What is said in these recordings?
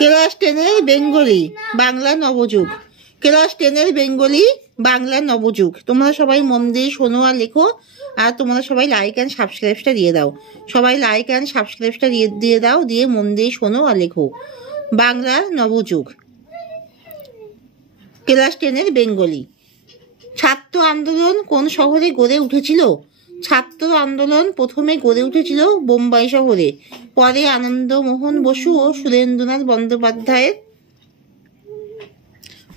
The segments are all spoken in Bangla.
ক্লাস 10-এর বেঙ্গলি বাংলা নবযুগ। ক্লাস 10-এর বেঙ্গলি বাংলা নবযুগ। তোমরা সবাই মন দিয়ে শোনো আর লেখো, আর তোমরা সবাই লাইক অ্যান্ড সাবস্ক্রাইবটা দিয়ে দাও। সবাই লাইক অ্যান্ড সাবস্ক্রাইবটা দিয়ে দাও, দিয়ে মন দিয়ে শোনো আর লেখো। বাংলা নবযুগ, ক্লাস 10-এর বেঙ্গলি। ছাত্র আন্দোলন কোন শহরে গড়ে উঠেছিল? ছাত্র আন্দোলন প্রথমে গড়ে উঠেছিল বোম্বাই শহরে, পরে আনন্দমোহন বসু ও সুরেন্দ্রনাথ বন্দ্যোপাধ্যায়ের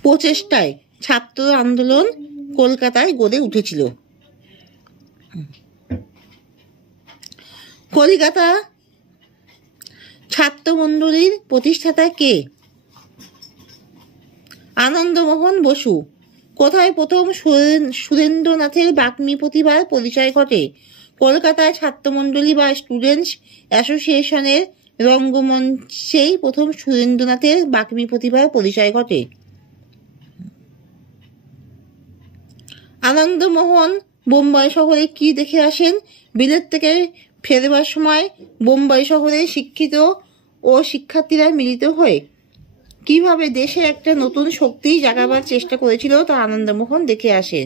প্রচেষ্টায় ছাত্র আন্দোলন কলকাতায় গড়ে উঠেছিল। কলিকাতা ছাত্রমণ্ডলীর প্রতিষ্ঠাতা কে? আনন্দমোহন বসু। কোথায় প্রথম সুরেন্দ্রনাথের বাগ্মী প্রতিভার পরিচয় ঘটে? কলকাতায় ছাত্রমণ্ডলী বা স্টুডেন্টস অ্যাসোসিয়েশনের রঙ্গমঞ্চেই প্রথম সুরেন্দ্রনাথের বাগ্মী প্রতিভার পরিচয় ঘটে। আনন্দমোহন বোম্বাই শহরে কি দেখে আসেন? বিলেত থেকে ফেরবার সময় বোম্বাই শহরে শিক্ষিত ও শিক্ষার্থীরা মিলিত হয়ে কিভাবে দেশে একটা নতুন শক্তি জাগাবার চেষ্টা করেছিল তা আনন্দমোহন দেখে আসে।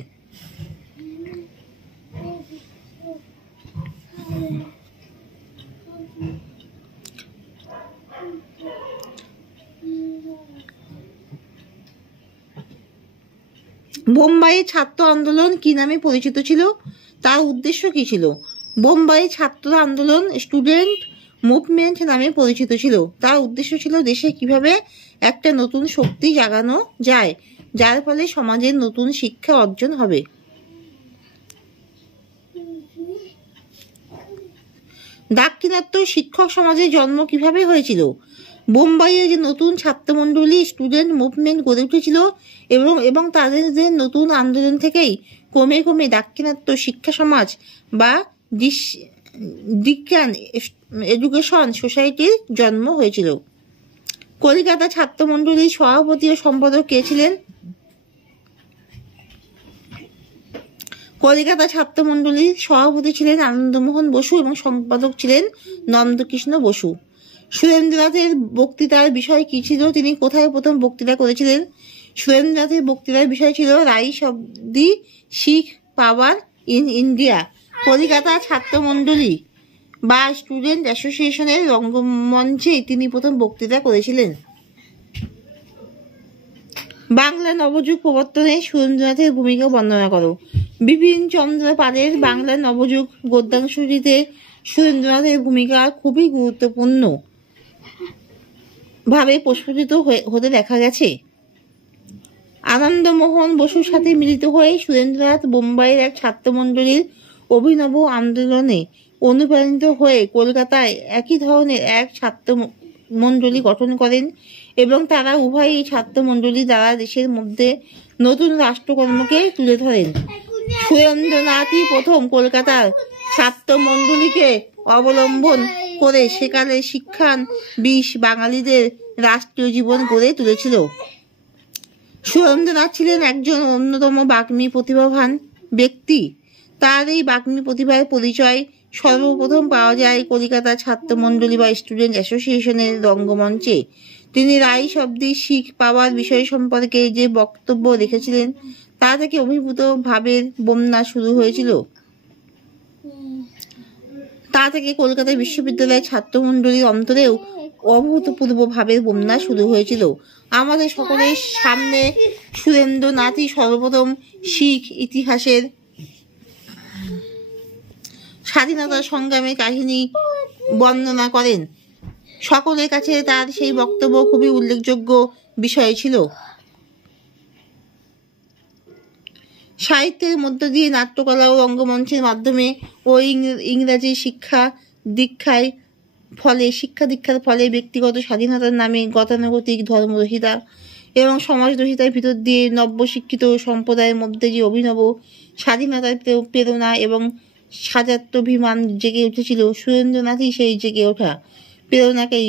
বোম্বাইয়ে ছাত্র আন্দোলন কি নামে পরিচিত ছিল? তার উদ্দেশ্য কি ছিল? বোম্বাইয়ে ছাত্র আন্দোলন স্টুডেন্ট মুভমেন্ট নামে পরিচিত ছিল। তার উদ্দেশ্য ছিল দেশে কিভাবে একটা নতুন শক্তি জাগানো যায়, যার ফলে সমাজের নতুন শিক্ষা অর্জন হবে। দাক্ষিণাত্য শিক্ষক সমাজের জন্ম কিভাবে হয়েছিল? বোম্বাইয়ে যে নতুন ছাত্রমণ্ডলী স্টুডেন্ট মুভমেন্ট গড়ে উঠেছিল এবং তাদের নতুন আন্দোলন থেকেই ক্রমে ক্রমে দাক্ষিণাত্য শিক্ষা সমাজ বা ডিক্যান এডুকেশন সোসাইটির জন্ম হয়েছিল। কলিকাতা ছাত্রমণ্ডলীর সভাপতি ও সম্পাদক কে ছিলেন? কলিকাতা ছাত্রমণ্ডলীর সভাপতি ছিলেন আনন্দমোহন বসু এবং সম্পাদক ছিলেন নন্দকৃষ্ণ বসু। সুরেন্দ্রনাথের বক্তৃতার বিষয় কি ছিল? তিনি কোথায় প্রথম বক্তৃতা করেছিলেন? সুরেন্দ্রনাথের বক্তৃতার বিষয় ছিল rise of the Sikh power in India. Calcutta ছাত্রমণ্ডলী বা স্টুডেন্ট অ্যাসোসিয়েশনের রঙ্গমঞ্চে তিনি প্রথম বক্তৃতা করেছিলেন। বাংলা নবযুগ প্রবর্তনে সুরেন্দ্রনাথের ভূমিকা বর্ণনা করো। বিপিন চন্দ্র পালের বাংলা নবযুগ গদ্যাংশটিতে সুরেন্দ্রনাথের ভূমিকা খুবই গুরুত্বপূর্ণ ভাবে প্রস্ফুটিত হতে দেখা গেছে। আনন্দমোহন বসুর সাথে মিলিত হয়ে সুরেন্দ্রনাথ বোম্বাইয়ের এক ছাত্রমণ্ডলীর অভিনব আন্দোলনে অনুপ্রাণিত হয়ে কলকাতায় একই ধরনের এক ছাত্রমণ্ডলী গঠন করেন এবং তারা উভয় এই ছাত্রমণ্ডলী দ্বারা দেশের মধ্যে নতুন রাষ্ট্রকর্মকে তুলে ধরেন। সুরেন্দ্রনাথই প্রথম কলকাতার ছাত্রমণ্ডলীকে অবলম্বন করে সেকালে শিক্ষান বিশ বাঙালিদের রাষ্ট্রীয় জীবন গড়ে তুলেছিল। সুরেন্দ্রনাথ ছিলেন একজন অন্যতম বাগ্মী প্রতিভাবান ব্যক্তি। তার এই বাগ্মী প্রতিভার পরিচয় সর্বপ্রথম পাওয়া যায় কলিকাতা ছাত্রমণ্ডলী বা স্টুডেন্ট অ্যাসোসিয়েশনের রঙ্গমঞ্চে। তিনি রাইস অব দি শিখ পাওয়ার বিষয় সম্পর্কে যে বক্তব্য রেখেছিলেন তা থেকে অভিভূত ভাবের বন্যা শুরু হয়েছিল। তা থেকে কলকাতা বিশ্ববিদ্যালয়ের ছাত্রমণ্ডলীর অন্তরেও অভূতপূর্ব ভাবের বন্যা শুরু হয়েছিল। আমাদের সকলের সামনে সুরেন্দ্রনাথই সর্বপ্রথম শিখ ইতিহাসের স্বাধীনতা সংগ্রামের কাহিনী বর্ণনা করেন। সকলের কাছে তার সেই বক্তব্য খুবই উল্লেখযোগ্য বিষয় ছিল। সাহিত্যের মধ্য দিয়ে নাট্যকলা ও রঙ্গমঞ্চের মাধ্যমে ও ইংরাজি শিক্ষা দীক্ষার ফলে ব্যক্তিগত স্বাধীনতার নামে গতানুগতিক ধর্মরহিতা এবং সমাজরহিতার ভিতর দিয়ে নব্য শিক্ষিত সম্প্রদায়ের মধ্যে যে অভিনব স্বাধীনতার প্রেরণা এবং স্বাজাত্যাভিমান জেগে উঠেছিল, সুরেন্দ্রনাথই সেই জেগে ওঠা প্রেরণাকেই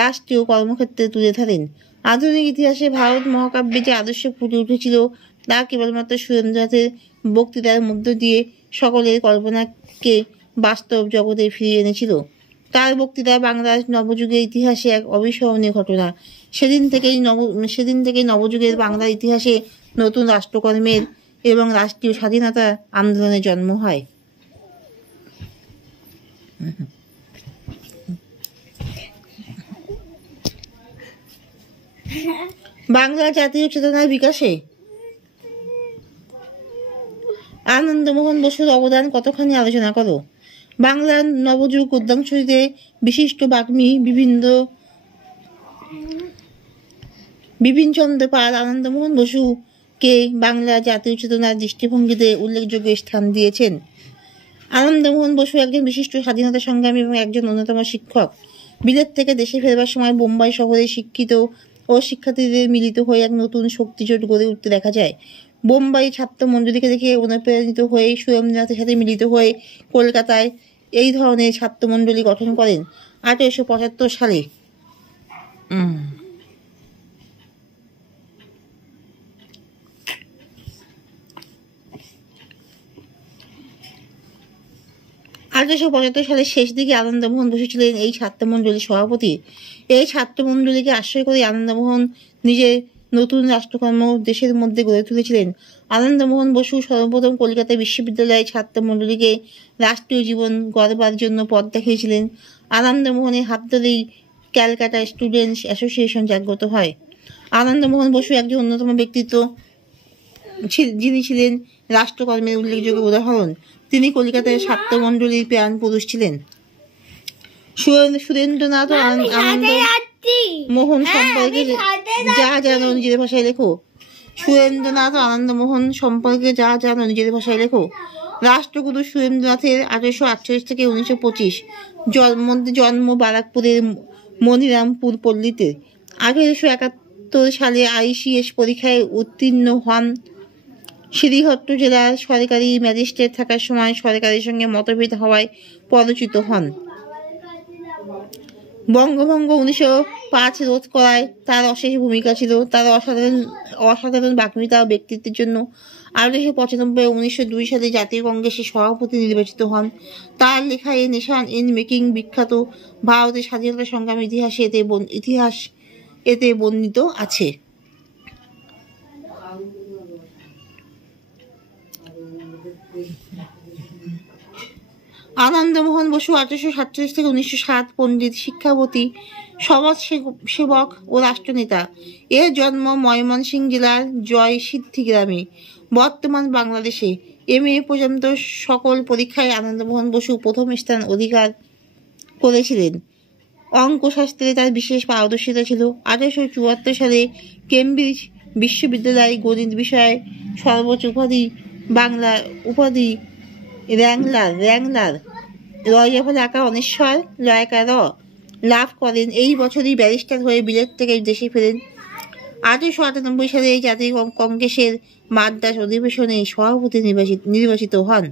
রাষ্ট্রীয় কর্মক্ষেত্রে তুলে ধরেন। আধুনিক ইতিহাসে ভারত মহাকাব্যে যে আদর্শ ফুটে উঠেছিল তা কেবলমাত্র সুরেন্দ্রনাথের বক্তৃতার মধ্য দিয়ে সকলের কল্পনাকে বাস্তব জগতে ফিরিয়ে এনেছিল। তার বক্তৃতা বাংলার নবযুগের ইতিহাসে এক অবিস্মরণীয় ঘটনা। সেদিন থেকেই নবযুগের বাংলার ইতিহাসে নতুন রাষ্ট্রকর্মের এবং রাষ্ট্রীয় স্বাধীনতা আন্দোলনের জন্ম হয়। বাংলার জাতীয় চেতনার বিকাশে আনন্দমোহন বসুর অবদান কতখানি আলোচনা করো। বাংলার নবযুগ উদ্যাংশীতে বিশিষ্ট বাগ্মী বিপিনচন্দ্র পাল আনন্দমোহন বসুকে বাংলা জাতীয় চেতনার দৃষ্টিভঙ্গিতে উল্লেখযোগ্য স্থান দিয়েছেন। আনন্দমোহন বসু একজন বিশিষ্ট স্বাধীনতা সংগ্রামী এবং একজন অন্যতম শিক্ষক। বিলেত থেকে দেশে ফেরবার সময় বোম্বাই শহরে শিক্ষিত ও শিক্ষার্থীদের মিলিত হয়ে এক নতুন শক্তিজোট গড়ে উঠতে দেখা যায়। বোম্বাই ছাত্র মণ্ডলীকে দেখে অনুপ্রাণিত হয়ে সুরেন্দ্রনাথের সাথে মিলিত হয়ে কলকাতায় এই ধরনের ছাত্র মণ্ডলী গঠন করেন 1875 সালে। 1875 সালের শেষ দিকে আনন্দমোহন বসু ছিলেন এই ছাত্রমণ্ডলীর সভাপতি। এই ছাত্রমণ্ডলীকে আশ্রয় করে আনন্দমোহন নিজের নতুন রাষ্ট্রকর্ম দেশের মধ্যে গড়ে তুলেছিলেন। আনন্দমোহন বসু সর্বপ্রথম কলকাতা বিশ্ববিদ্যালয়ের ছাত্রমণ্ডলীকে রাষ্ট্রীয় জীবন গড়বার জন্য পথ দেখিয়েছিলেন। আনন্দমোহনের হাত ধরেই ক্যালকাটা স্টুডেন্টস অ্যাসোসিয়েশন জাগ্রত হয়। আনন্দমোহন বসু একজন অন্যতম ব্যক্তিত্ব যিনি ছিলেন রাষ্ট্রকর্মের উল্লেখযোগ্য উদাহরণ। তিনি কলকাতায় ছাত্রমণ্ডলীর প্রাণ পুরুষ ছিলেন। সুরেন্দ্রনাথ আনন্দমোহন সম্পর্কে যা জানো নিজের ভাষায় লেখো। সুরেন্দ্রনাথ আনন্দমোহন সম্পর্কে যা জানো নিজের ভাষায় লেখো। রাষ্ট্রগুরু সুরেন্দ্রনাথের 1848 থেকে 1925 জন্ম বারাকপুরের মনিরামপুর পল্লীতে। 1871 সালে ICS পরীক্ষায় উত্তীর্ণ হন। শ্রীহট্ট জেলার সরকারি ম্যাজিস্ট্রেট থাকার সময় সরকারের সঙ্গে মতভেদ হওয়ায় পদচ্যুত হন। বঙ্গভঙ্গ 1905 রোধ করায় তার অশেষ ভূমিকা ছিল। তার অসাধারণ বাগ্মিতা ও ব্যক্তিত্বের জন্য 1895 ও 1902 সালে জাতীয় কংগ্রেসের সভাপতি নির্বাচিত হন। তার লেখা এ নেশন ইন মেকিং বিখ্যাত ভারতের স্বাধীনতা সংগ্রামের ইতিহাস এতে বর্ণিত আছে। আনন্দমোহন বসু 1847 থেকে 1907 পণ্ডিত, শিক্ষাবতী, সমাজ সেবক ও রাষ্ট্রনেতা। এর জন্ম ময়মনসিংহ জেলার জয়সিদ্ধি গ্রামে, বর্তমান বাংলাদেশে। MA পর্যন্ত সকল পরীক্ষায় আনন্দমোহন বসু প্রথম স্থান অধিকার করেছিলেন। অঙ্কশাস্ত্রে তার বিশেষ পারদর্শিতা ছিল। 1874 সালে কেমব্রিজ বিশ্ববিদ্যালয় গণিত বিষয়ে সর্বোচ্চ বাংলা উপাধি র্যাংলার রয়ের ফলে আঁকা অনেশ্বর লয়কার লাভ করেন। এই বছরই ব্যারিস্টার হয়ে বিলেত থেকে দেশে ফেরেন। 1898 সালে এই জাতীয় কংগ্রেসের মাদ্রাজ অধিবেশনে সভাপতি নির্বাচিত হন।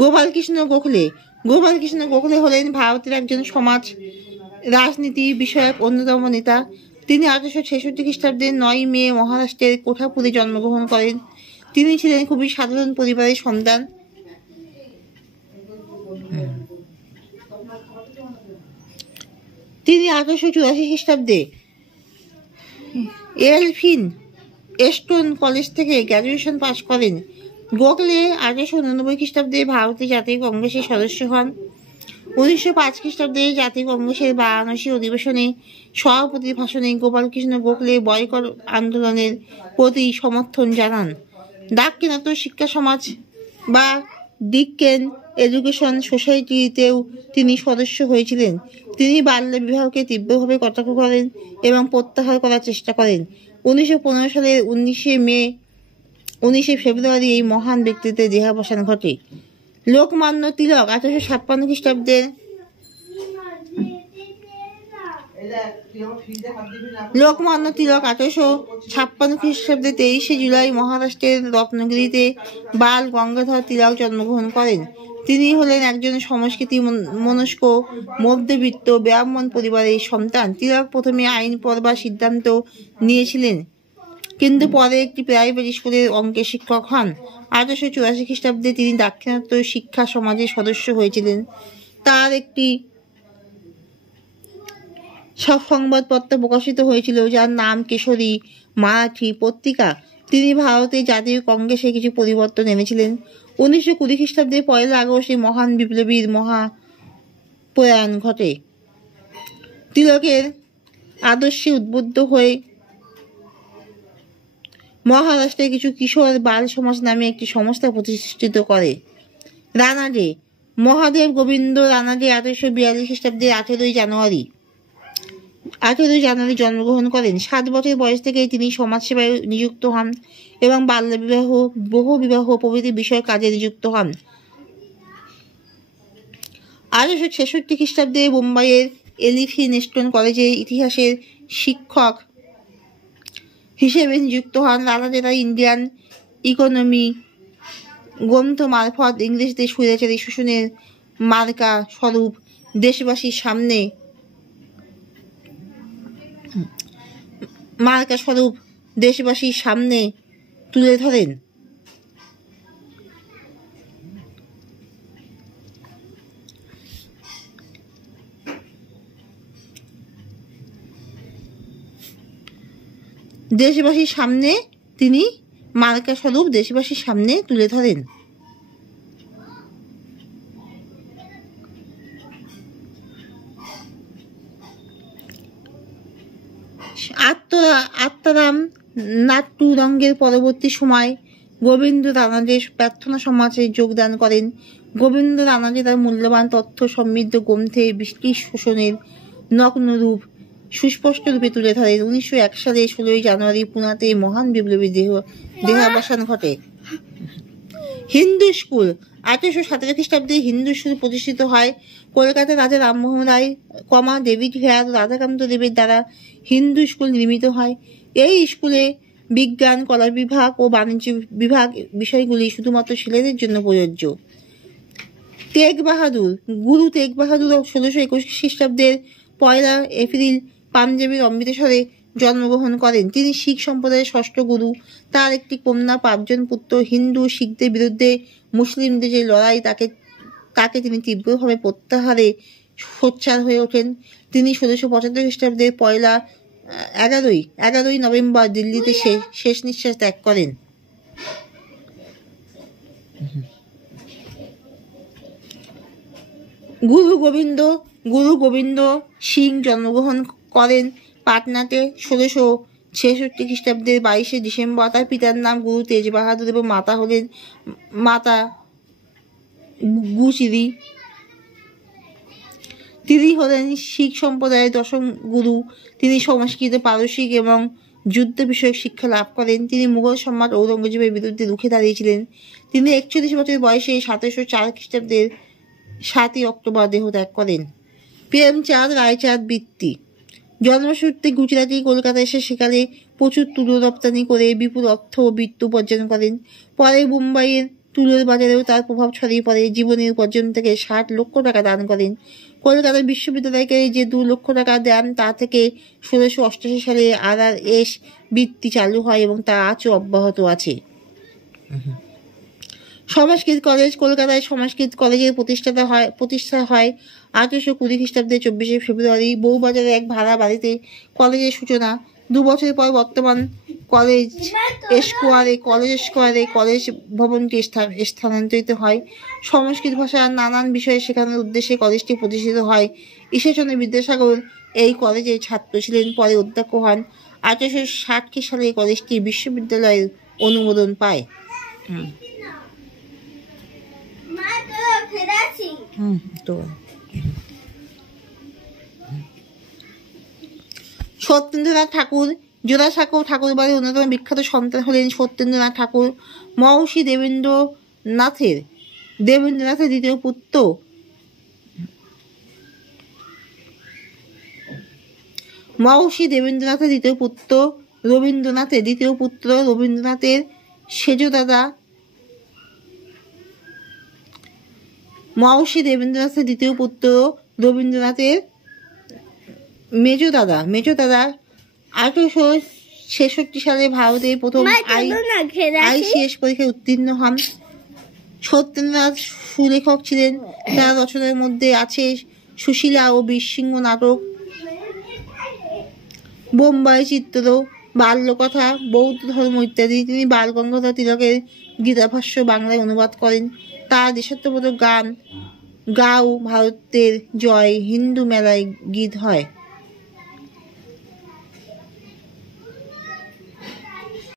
গোপালকৃষ্ণ গোখলে হলেন ভারতের একজন সমাজ রাজনীতি বিষয়ক অন্যতম নেতা। তিনি 1866 খ্রিস্টাব্দে 9 মে মহারাষ্ট্রের কোঠাপুরে জন্মগ্রহণ করেন। তিনি ছিলেন খুবই সাধারণ পরিবারের সন্তান। তিনি 1884 খ্রিস্টাব্দে এলফিন এস্টন কলেজ থেকে গ্র্যাজুয়েশন পাশ করেন। গোখলে 1889 খ্রিস্টাব্দে ভারতীয় জাতীয় কংগ্রেসের সদস্য হন। 1905 খ্রিস্টাব্দে জাতীয় কংগ্রেসের বারাণসী অধিবেশনে সভাপতির ভাষণে গোপালকৃষ্ণ গোখলে বয়কট আন্দোলনের প্রতি সমর্থন জানান। দাক্ষিণাত্য শিক্ষা সমাজ বা ডিকেন এডুকেশন সোসাইটিতেও তিনি সদস্য হয়েছিলেন। তিনি বাল্য বিবাহকে তীব্রভাবে কটাক্ষ করেন এবং প্রত্যাহার করার চেষ্টা করেন। 1915 সালের 19 ফেব্রুয়ারি এই মহান ব্যক্তিত্বের দেহাবসান ঘটে। লোকমান্য তিলক 1856 খ্রিস্টাব্দে লোকমান্য তিলক 1856 খ্রিস্টাব্দে 23 জুলাই মহারাষ্ট্রের রত্নগিরিতে বাল গঙ্গাধর তিলক জন্মগ্রহণ করেন। তিনি হলেন একজন সংস্কৃতি মনস্ক মধ্যবিত্ত ব্রাহ্মণ পরিবারের সন্তান। তিলক প্রথমে আইন পড়বার সিদ্ধান্ত নিয়েছিলেন। কিন্তু পরে একটি প্রাইভেট স্কুলের অঙ্কের শিক্ষক হন। 1884 খ্রিস্টাব্দে তিনি দাক্ষিণাত্য শিক্ষা সমাজের সদস্য হয়েছিলেন। তার একটি সংবাদপত্র প্রকাশিত হয়েছিল যার নাম কেশরী মারাঠি পত্রিকা। তিনি ভারতের জাতীয় কংগ্রেসে কিছু পরিবর্তন এনেছিলেন। 1920 খ্রিস্টাব্দে 1 আগস্টে মহান বিপ্লবীর মহাপ্রয়াণ ঘটে। তিলকের আদর্শে উদ্বুদ্ধ হয়ে মহারাষ্ট্রে কিছু কিশোর বাল সমাজ নামে একটি সংস্থা প্রতিষ্ঠিত করে। রানাডে মহাদেব গোবিন্দ রানাডে 1842 খ্রিস্টাব্দে 18 জানুয়ারি জন্মগ্রহণ করেন। 7 বছর বয়স থেকেই তিনি সমাজসেবায় নিযুক্ত হন এবং বাল্যবিবাহ, বহুবিবাহ প্রভৃতি বিষয়ে কাজে নিযুক্ত হন। 1866 খ্রিস্টাব্দে বোম্বাইয়ের এলিফিনেস্টন কলেজে ইতিহাসের শিক্ষক হিসেবে নিযুক্ত হন। রানাডে তার ইন্ডিয়ান ইকোনমি গ্রন্থ মারফত ইংরেজদের স্বৈরাচারী শোষণের মার্কা স্বরূপ দেশবাসীর সামনে তুলে ধরেন। দেশবাসীর সামনে তিনি মার্কা স্বরূপ দেশবাসীর সামনে তুলে ধরেন। আত্মারাম নাট্যরঙ্গের পরবর্তী সময় গোবিন্দ রানাডে প্রার্থনা সমাজে যোগদান করেন। গোবিন্দ রানাডে তার মূল্যবান তথ্য সমৃদ্ধ গ্রন্থে ব্রিটিশ শোষণের নগ্ন রূপ সুস্পষ্ট রূপে তুলে ধরেন। 1901 সালে 16 জানুয়ারি পুনাতে মহান বিপ্লবী দেহাবসান ঘটে। হিন্দু স্কুল 1817 খ্রিস্টাব্দে হিন্দু স্কুল প্রতিষ্ঠিত হয়। কলকাতা রাজা রামমোহন রায়, ডেভিড হেয়ার, রাধাকান্ত দেবের দ্বারা হিন্দু স্কুল নির্মিত হয়। এই স্কুলে বিজ্ঞান, কলা বিভাগ ও বাণিজ্য বিভাগ বিষয়গুলি শুধুমাত্র ছেলেদের জন্য প্রযোজ্য। গুরু তেগ বাহাদুর 1621 খ্রিস্টাব্দের 1 এপ্রিল পাঞ্জাবের অমৃতসরে জন্মগ্রহণ করেন। তিনি শিখ সম্প্রদায়ের 6ষ্ঠ গুরু। তার একটি কন্যা, 5 জন পুত্র। হিন্দু শিখদের বিরুদ্ধে মুসলিমদের যে লড়াই তাকে তিনি তীব্রভাবে প্রত্যাহারে সোচ্চার হয়ে ওঠেন। তিনি 1675 খ্রিস্টাব্দের 11 নভেম্বর দিল্লিতে শেষ নিঃশ্বাস ত্যাগ করেন। গুরু গোবিন্দ সিং জন্মগ্রহণ করেন পাটনাতে 1666 খ্রিস্টাব্দের 22 ডিসেম্বর। তার পিতার নাম গুরু তেজ বাহাদুর এবং মাতা হলেন মাতা গুচিরি। তিনি হলেন শিখ সম্প্রদায়ের 10ম গুরু। তিনি সংস্কৃত, পারসিক এবং যুদ্ধ বিষয়ক শিক্ষা লাভ করেন। তিনি মুঘল সম্রাট ঔরঙ্গজেবের বিরুদ্ধে রুখে দাঁড়িয়েছিলেন। তিনি 41 বছর বয়সে 1704 খ্রিস্টাব্দের 7 অক্টোবর দেহত্যাগ করেন। প্রেমচাঁদ রায়চাঁদ বৃত্তি জন্মসূত্রে গুজরাটি, কলকাতা এসে সেখানে প্রচুর তুলো রপ্তানি করে বিপুল অর্থ ও বৃত্ত উপার্জন করেন। পরে মুম্বাইয়ের তুলোর বাজারেও তার প্রভাব ছড়িয়ে পড়ে। জীবনের উপার্জন থেকে 60 লক্ষ টাকা দান করেন। কলকাতা বিশ্ববিদ্যালয়কে যে 2 লক্ষ টাকা দেন তা থেকে 1688 সালে RRS বৃত্তি চালু হয় এবং তা আজও অব্যাহত আছে। সংস্কৃত কলেজ কলকাতায় সংস্কৃত কলেজের প্রতিষ্ঠা হয় 1820 খ্রিস্টাব্দে 24 ফেব্রুয়ারি। বউবাজারে এক ভাড়া বাড়িতে কলেজের সূচনা। 2 বছর পর বর্তমান কলেজ স্কোয়ারে কলেজ ভবনটি স্থানান্তরিত হয়। সংস্কৃত ভাষার নানান বিষয়ে শেখানোর উদ্দেশ্যে কলেজটি প্রতিষ্ঠিত হয়। ঈশ্বরচন্দ্র বিদ্যাসাগর এই কলেজের ছাত্র ছিলেন, পরে অধ্যক্ষ হন। 1860 সালে এই কলেজটি বিশ্ববিদ্যালয়ের অনুমোদন পায়। সত্যেন্দ্রনাথ ঠাকুর জোড়াসাঁকো ঠাকুরবাড়ির অন্যতম বিখ্যাত সন্তান হলেন সত্যেন্দ্রনাথ ঠাকুর। মহর্ষি দেবেন্দ্রনাথের দ্বিতীয় পুত্র। মহর্ষি দেবেন্দ্রনাথের দ্বিতীয় পুত্র রবীন্দ্রনাথের সেজ দাদা। মহর্ষি দেবেন্দ্রনাথের দ্বিতীয় পুত্র রবীন্দ্রনাথের মেজ দাদা 1800 1966 সালে ভারতে প্রথম ICS পরীক্ষায় উত্তীর্ণ হন। সত্যেন্দ্রনাথ সুলেখক ছিলেন। তার রচনার মধ্যে আছে সুশীলা ও বীরসিংহ নাটক, বোম্বাই চিত্র, বাল্যকথা, বৌদ্ধ ধর্ম ইত্যাদি। তিনি বালগঙ্গাধর তিলকের গীতাভাষ্য বাংলায় অনুবাদ করেন। তার দেশাত্মবোধক গান গাও ভারতের জয় হিন্দু মেলায় গীত হয়।